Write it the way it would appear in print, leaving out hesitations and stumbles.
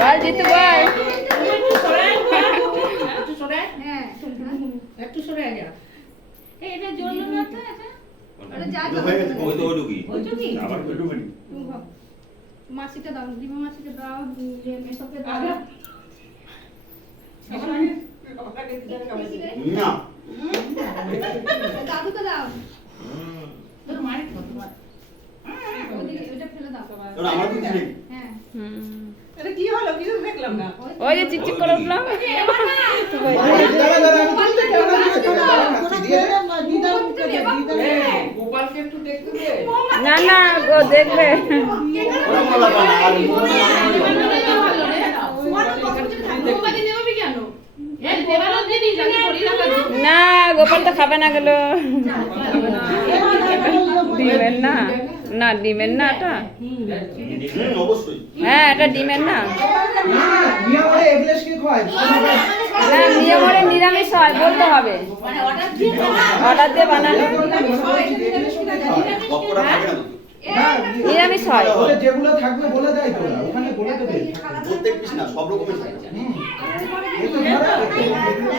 বল জিতু বল। একটু সরে যা। এটা জ্বললো না তো এটা? আরে যা হয়ে গেছে ওই তো ওইটুকুই ওইটুকুই? আবার ওইটুকুই মাসিটা দাও, দিমা মাসিটা দাও, মেসোকে দাও। না দাদুকে দাও। তোর মায়ের কত বার? ওদিকে ওটা ফেলে দাও। তোর আমার কিছু নেই হ্যাঁ। এটা কি হলো? কিছু দেখলাম না। ওই যে চিকচিক করে উঠলো। গোপালকে একটু দেখতে দে। না না ও দেখবে। ওরা বলা বানা আর মোমবাতি নেবে কেন? এই দেবালো দিয়ে দিই যাকে পড়ি রাখার জন্য। না গোপাল তো খাবে না গেল। ডিমের না, না ডিমের না এটা। অবশ্যই হ্যাঁ এটা ডিমের না। মিয়ামরে এগুলো কি খায়? হ্যাঁ নিয়মরে নিরামিষ হয় বলতে হবে। মানে অর্ডার দিয়ে অর্ডার দিয়ে বানালে পকোড়া খাবে না তো নিরামিষ হয়। ওটা যেগুলো থাকবে বলে দেয় তো ওখানে বলে দেবে। প্রত্যেক পিস না সব রকমের থাকে এই তো ধরো